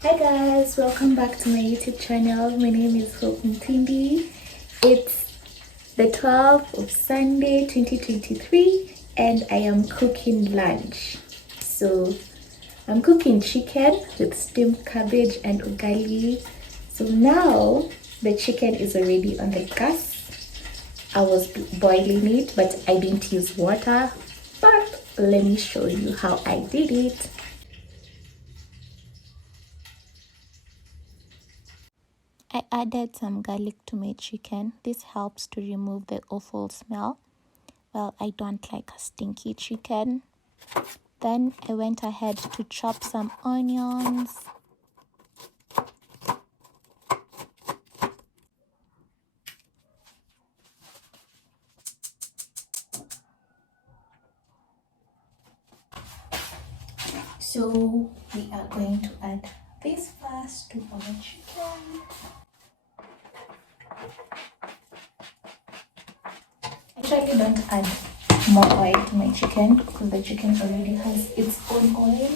Hi guys, welcome back to my YouTube channel. My name is Hope Mtindi. It's the 12th of Sunday 2023 and I am cooking lunch. So I'm cooking chicken with steamed cabbage and ugali. So now the chicken is already on the gas. I was boiling it, but I didn't use water. But let me show you how I did it. I added some garlic to my chicken. This helps to remove the awful smell. Well, I don't like a stinky chicken. Then I went ahead to chop some onions. So we are going to add this first to our chicken. Actually, don't add more oil to my chicken because the chicken already has its own oil.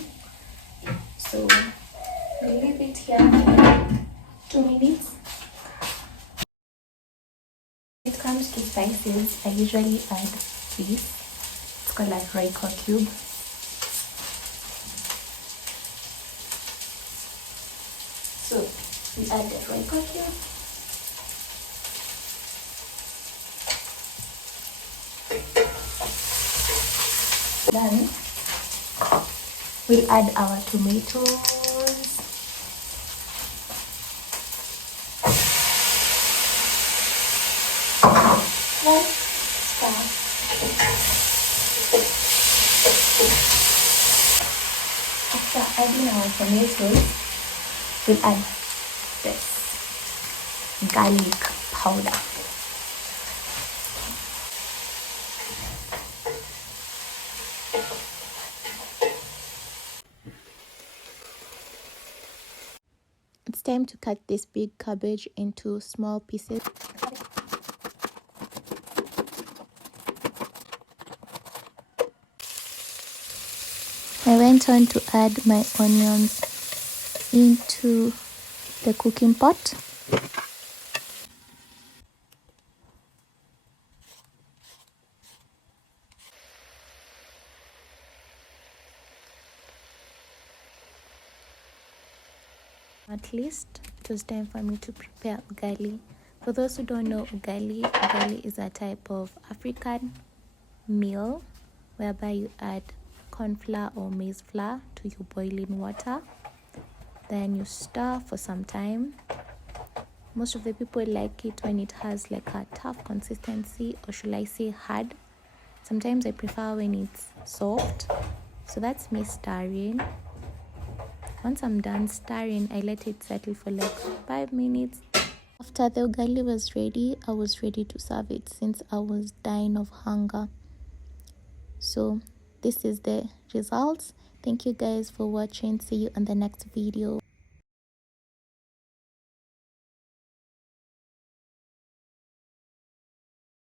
So we leave it here for 2 minutes. When it comes to spices, I usually add this. It's called like Royco cube. So we add the Royco cube. Then we'll add our tomatoes. Then stir. After adding our tomatoes, we'll add this garlic powder. It's time to cut this big cabbage into small pieces. I went on to add my onions into the cooking pot. At least it was time for me to prepare ugali. For those who don't know ugali is a type of African meal whereby you add corn flour or maize flour to your boiling water. Then you stir for some time. Most of the people like it when it has like a tough consistency, or should I say hard. Sometimes I prefer when it's soft. So that's me stirring. Once I'm done stirring, I let it settle for like 5 minutes. After the ugali was ready, I was ready to serve it since I was dying of hunger. So this is the results. Thank you guys for watching. See you on the next video.